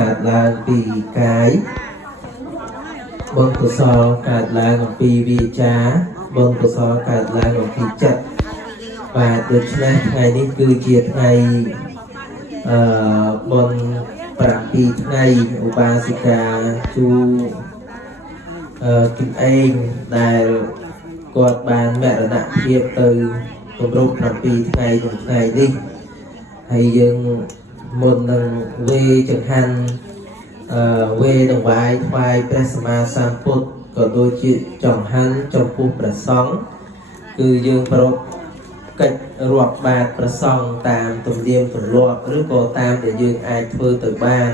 កើតឡើងពីកាយបុណ្យកុសលកើតឡើងអំពីវាចាបុណ្យកុសលកើតឡើងអំពីចិត្តបាទដូច្នេះថ្ងៃនេះគឺជាថ្ងៃបុណ្យ7ថ្ងៃឧបាសិកាជូគឹមអេងដែលគាត់បានមរណភាពទៅគម្រប់7ថ្ងៃក្នុងថ្ងៃនេះហើយយើងមុននឹងវេចង្ហាន់វេដង្វាយថ្វាយព្រះសម្មាសម្ពុទ្ធក៏ដូចជាចង្ហាន់ចំពោះព្រះសង្ឃគឺយើងប្រកកិច្ចរាប់បាតព្រះសង្ឃតាមទំនៀមទម្លាប់ឬក៏តាមដែលយើងអាចធ្វើទៅបាន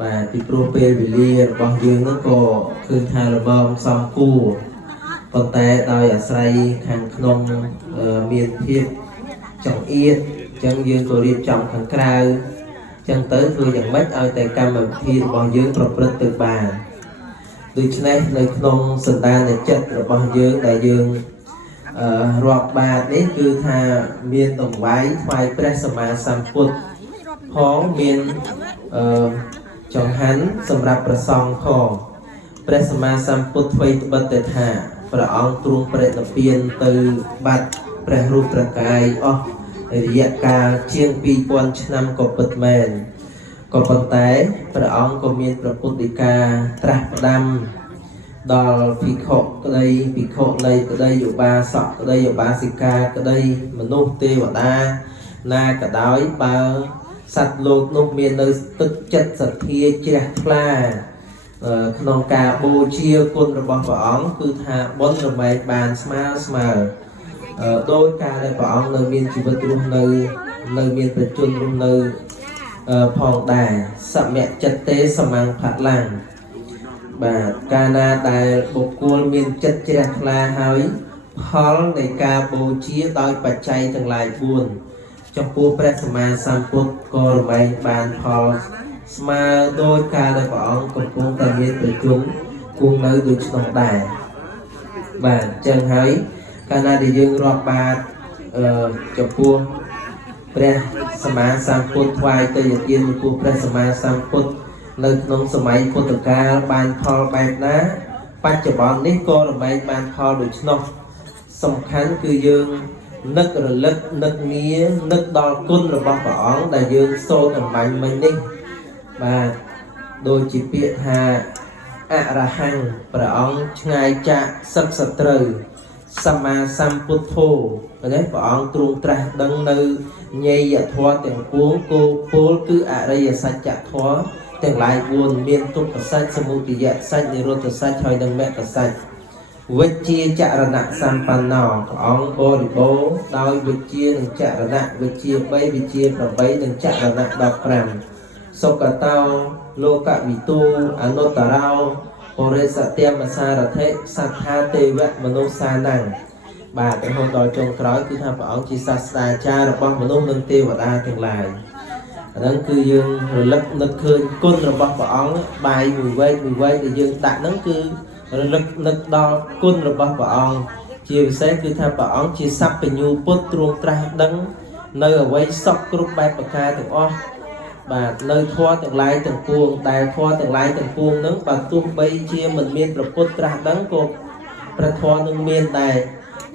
បាទពីព្រោះពេលវេលារបស់យើងនឹងក៏គឺថារបងសំគួរប៉ុន្តែដោយអាស្រ័យខាងក្នុងមានភាពចង្អៀតអញ្ចឹងយើងក៏រៀបចំខាងក្រៅអញ្ចឹងទៅធ្វើយ៉ាងម៉េចឲ្យតែកម្មវិធីរបស់យើងប្រព្រឹត្តទៅបានដូច្នេះនៅក្នុងសន្តានចិត្តរបស់យើងដែលយើងរាប់បាតនេះគឺថាមានដង្វាយថ្វាយព្រះសម្មាសម្ពុទ្ធផងមានចង្ហាន់សម្រាប់ព្រះសង្ឃផងព្រះសម្មាសម្ពុទ្ធថ្មីត្បិតតែថាព្រះអង្គទ្រង់ប្រតិពានទៅបាត់ព្រះរូបព្រះកាយអស់រយៈកាលជាង 2000 ឆ្នាំក៏ពិតមែនក៏ប៉ុន្តែព្រះអង្គក៏មានព្រះពុទ្ធដីកាត្រាស់ផ្ដាំដល់ភិក្ខុក្តីភិក្ខុនីក្តីឧបាសកក្តីឧបាសិកាក្តីមនុស្សទេវតាណាក៏ដោយបើសត្វលោកនោះមាននៅទឹកចិត្តសទ្ធាជ្រះថ្លាក្នុងការបូជាគុណរបស់ព្រះអង្គគឺថាបុណ្យរមែងបានស្មើដោយការដែលព្រះអង្គនៅមានជីវិតរស់នៅមានប្រជជនរស់នៅផងដែរសមៈចិត្តទេសមង្ផលាំងបាទកាលណាដែលបុគ្គលមានចិត្តជ្រះថ្លាហើយផលនៃការបូជាដោយបច្ច័យទាំងឡាយ4ចំពោះព្រះសម្មាសម្ពុទ្ធក៏រមែងបានផលស្មើដោយការដែលព្រះអង្គកំពុងតែមានប្រជជនគង់នៅដូចក្នុងដែរបាទអញ្ចឹងហើយកាលណាដែលយើងរាប់បាតចំពោះព្រះសម្មាសម្ពុទ្ធថ្វាយទៅយទានចំពោះព្រះសម្មាសម្ពុទ្ធនៅក្នុងសម័យពុទ្ធកាលបានផលបែបណាបច្ចុប្បន្ននេះក៏រមែងបានផលដូច្នោះសំខាន់គឺយើងនឹករលឹកនឹកងារនឹកដល់គុណរបស់ព្រះអង្គដែលយើងសូត្រអំបញ្ញមិញនេះបាទដូចជាពាក្យថាអរហង្គព្រះអង្គឆ្ងាយចាកសឹកសត្រូវសម្មាសម្ពុទ្ធោនេះព្រះអង្គទ្រង់ត្រាស់ដឹងនៅញេយធម៌ទាំងពួងគោពលគឺអរិយសច្ចធម៌ទាំងឡាយ4មានទុក្ខសច្ចសមុទយសច្ចនិរោធសច្ចហើយនិងមគ្គសច្ចវិជ្ជាចរណៈសម្បណ្ណោព្រះអង្គបរិបូរណ៍ដោយវិជ្ជានិងចរណៈវិជ្ជា3វិជ្ជា8និងចរណៈ15សុគតោលោកវិទូអនុត្តរោបរិសត្យមសារថិសត្ថាទេវមនុស្សសាnăngបាទរហូតដល់ចុងក្រោយគឺថាព្រះអង្គជាសាស្ត្រាចារ្យរបស់មនុស្សនិងទេវតាទាំងឡាយអាហ្នឹងគឺយើងរលឹកនឹកឃើញគុណរបស់ព្រះអង្គបាយមួយវែកដែលយើងដាក់ហ្នឹងគឺរលឹកនឹកដល់គុណរបស់ព្រះអង្គជាពិសេសគឺថាព្រះអង្គជាសัพពញ្ញូពុទ្ធទ្រង់ត្រាស់ដឹងនៅអ្វីសពគ្រប់បែបប្រការទាំងអស់បាទនៅធម៌ទាំងឡាយទាំងពួងដែលធម៌ទាំងឡាយទាំងពួងហ្នឹងបើទោះបីជាមិនមានព្រះពុទ្ធត្រាស់ដឹងក៏ព្រះធម៌នឹងមានដែរ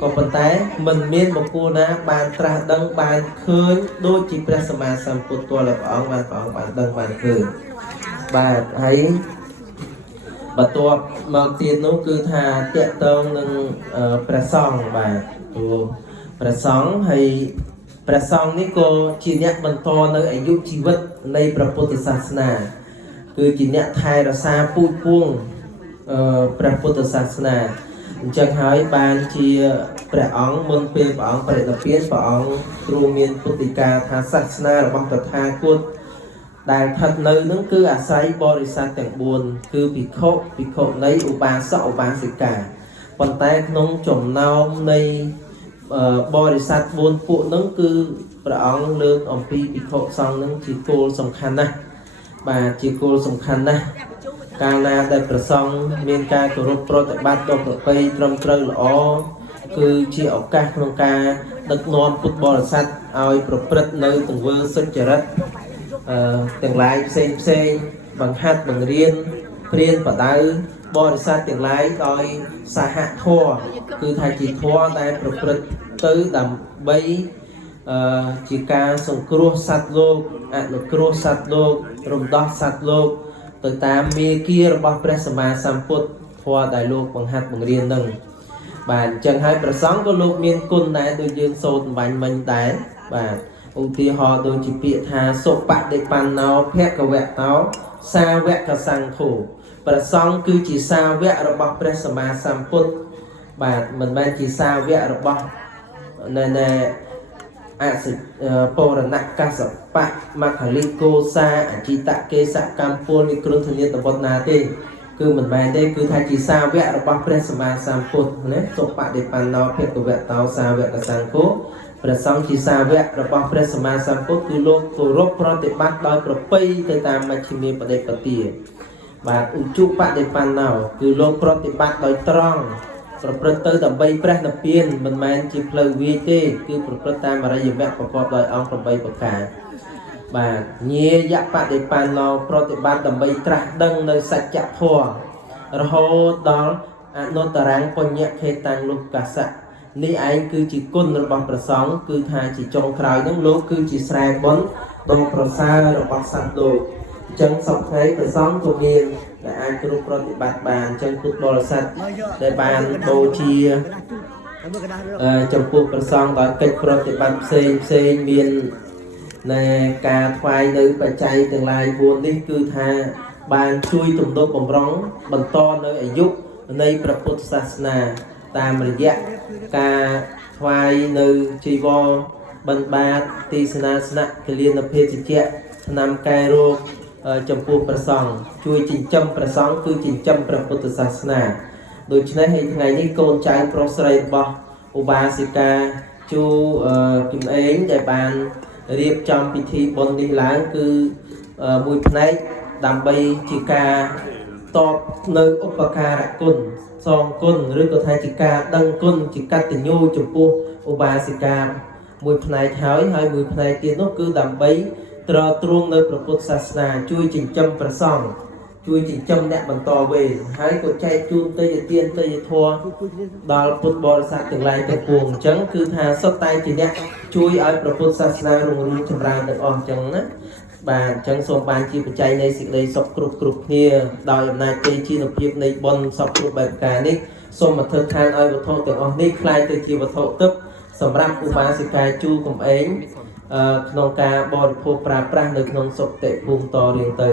ក៏ប៉ុន្តែមិនមានបុគ្គលណាបានត្រាស់ដឹងបានឃើញដូចជាព្រះសម្មាសម្ពុទ្ធទាល់តែព្រះអង្គបានដឹងបានឃើញបាទហើយបន្ទាប់មកទៀតនោះគឺថាតកតងនឹងព្រះសង្ឃបាទព្រះសង្ឃហើយព្រះសង្ឃនេះក៏ជាអ្នកបន្តនៅអាយុជីវិតនៃព្រះពុទ្ធសាសនាគឺជាអ្នកថែរក្សាពូជពង្សព្រះពុទ្ធសាសនាអញ្ចឹងហើយបានជាព្រះអង្គមុនពេលព្រះអង្គប្រតិពានព្រះអង្គទ្រង់មានពុទ្ធដីកាថាសាសនារបស់តថាគតដែលស្ថិតនៅនឹងគឺអាស្រ័យបរិស័ទទាំង4គឺភិក្ខុភិក្ខុនីឧបាសកឧបាសិកាប៉ុន្តែក្នុងចំណោមនៃបរិស័ទ4ពួកហ្នឹងគឺព្រះអង្គលើកអំពីភិក្ខុសង្ឃហ្នឹងជាគោលសំខាន់ណាស់បាទជាគោលសំខាន់ណាស់កាលណាដែលព្រះសង្ឃមានការគោរពប្រតិបត្តិដល់ប្រពៃត្រឹមត្រូវល្អគឺជាឱកាសក្នុងការដឹកនាំពុទ្ធបរិស័ទឲ្យប្រព្រឹត្តនៅទង្វើសុចរិត ទាំងឡាយផ្សេងបង្ហាត់បង្រៀនព្រានបដៅបរិស័ទទាំងឡាយដោយសហធម៌គឺថាជាធម៌ដែលប្រព្រឹត្តទៅដើម្បីជាការសង្គ្រោះសត្វលោកអនុគ្រោះសត្វលោករំដោះសត្វលោកទៅតាមមាគ៌ារបស់ព្រះសម្មាសម្ពុទ្ធធម៌ដែលលោកបង្ហាត់បង្រៀននឹងបាទអញ្ចឹងហើយព្រះសង្ឃក៏លោកមានគុណដែរដូចយើងសូត្របាញ់មិញដែរបាទឧទាហរណ៍ដូចជាពាក្យថាសុបដិបណ្ណោភគវតោសាវកសង្ឃោព្រះសង្ឃគឺជាសាវករបស់ព្រះសម្មាសម្ពុទ្ធបាទមិនមែនជាសាវករបស់ណែអសិពរណកសបៈមគ្គលិកោសាអចិតកេសកម្មពលនិគ្រន្ធនិតបុត្រណាទេគឺមិនមែនទេគឺថាជាសាវករបស់ព្រះសម្មាសម្ពុទ្ធណាសុបដិបណ្ណោភគវតោសាវកសង្ឃោព្រះសង្ឃជាសាវករបស់ព្រះសម្មាសម្ពុទ្ធគឺលោកគោរពប្រតិបត្តិដោយប្រពៃទៅតាមមជ្ឈិមាបដិបទាបាទឧជុបដិបណ្ណោគឺលោកប្រតិបត្តិដោយត្រង់ប្រព្រឹត្តទៅដើម្បីព្រះនិព្វានមិនមែនជាផ្លូវវាយទេគឺប្រព្រឹត្តតាមអរិយមគ្គប្រកបដោយអង្គ8ប្រការបាទញាយបដិបណ្ណោប្រតិបត្តិដើម្បីត្រាស់ដឹងនៅសច្ចធម៌រហូតដល់អនុត្តរញ្ញបញ្ញខេតាំងលោកកាសៈនេះឯងគឺជាគុណរបស់ព្រះសង្ឃគឺថាជាចុងក្រោយនឹងលោកគឺជាស្រែបុណ្យដ៏ប្រសើររបស់សត្វលោកអញ្ចឹងសពថ្ងៃព្រះសង្ឃក៏មានដែលអាចគ្រប់ប្រតិបត្តិបានអញ្ចឹងពុទ្ធបរិស័ទដែលបានបូជាចំពោះព្រះសង្ឃដោយកិច្ចប្រតិបត្តិផ្សេងមាននៃការថ្វាយនៅបច្ច័យទាំងឡាយ4នេះគឺថាបានជួយទំនុកបំរុងបន្តនៅអាយុនៃព្រះពុទ្ធសាសនាតាមរយៈការថ្វាយនៅជីវរបិណ្ឌបាតទីសនាសនៈគលានភេសជ្ជៈឆ្នាំកែរោគចំពោះព្រះសង្ឃជួយចិញ្ចឹមព្រះសង្ឃគឺចិញ្ចឹមព្រះពុទ្ធសាសនាដូច្នេះថ្ងៃនេះកូនចៅប្រុសស្រីរបស់ឧបាសិកាជូគឹមអេងដែលបានរៀបចំពិធីបុណ្យនេះឡើងគឺមួយផ្នែកដើម្បីជាការតបនៅឧបការៈគុណសងគុណឬក៏ថាជាការដឹងគុណជាកតញ្ញូចំពោះឧបាសិកាមួយផ្នែកហើយមួយផ្នែកទៀតនោះគឺដើម្បីត្រទ្រង់នៅព្រះពុទ្ធសាសនាជួយចិញ្ចឹមព្រះសង្ឃជួយចិញ្ចឹមអ្នកបន្តវេនហើយក៏ចែកជូនទេយទានទេយធម៌ដល់ពុទ្ធបរិស័ទទាំងឡាយទាំងពួងអញ្ចឹងគឺថាសុទ្ធតែជាអ្នកជួយឲ្យព្រះពុទ្ធសាសនារុងរឿងចម្រើនទាំងអស់អញ្ចឹងណាបាទអញ្ចឹងសូមបានជាបច្ច័យនៃសេចក្តីសុខគ្រប់គ្នាដោយអំណាចទេជានុភាពនៃបុណ្យសពគ្រប់បែបការនេះសូមអធិដ្ឋានឲ្យវត្ថុទាំងអស់នេះคล้ายទៅជាវត្ថុទឹកសម្រាប់ឧបាសិកាជូកំឯងក្នុងការបរិភោគប្រើប្រាស់នៅក្នុងសុគតិភូមិតរៀងទៅ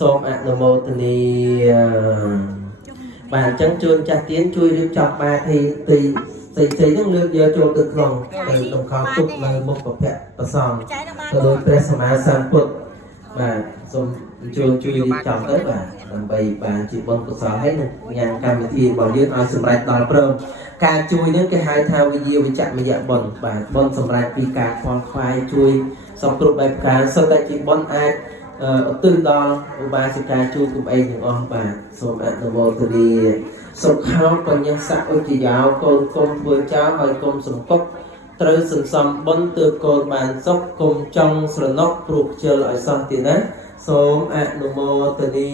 សូមអនុមោទនាបាទអញ្ចឹងជួនចាស់ទៀនជួយរៀបចំបាតទីផ្សេងហ្នឹងលើកយកចូលទៅក្នុងខោទុកនៅមុខព្រះប្រសងទៅដោយព្រះសម្មាសម្ពុទ្ធបាទសូមជួយរៀបចំទៅបាទដើម្បីបានជាបុណ្យកុសលហើយនឹងញ៉ាំកម្មវិធីរបស់យើងឲ្យសម្រេចដល់ព្រមការជួយនេះគេហៅថាវិយាវិជ្ជមយៈបុណ្យបាទបុណ្យសម្រាប់ពីការខ្វល់ខ្វាយជួយសពគ្រប់បែបការសុទ្ធតែជាបុណ្យអាចឧទ្ទិសដល់ឧបាសិកាជួយគុំអីទាំងអស់បាទសូមអនុមោទនាសុខោបញ្ញសៈឧច្ចយោកូនគុំធ្វើចោលឲ្យកុំសំកុកត្រូវសន្សំបុណ្យទើបកូនបានសុខគុំចង់ស្រណុកព្រោះខ្ជិលឲ្យសោះទៀតណាសូមអនុមោទនា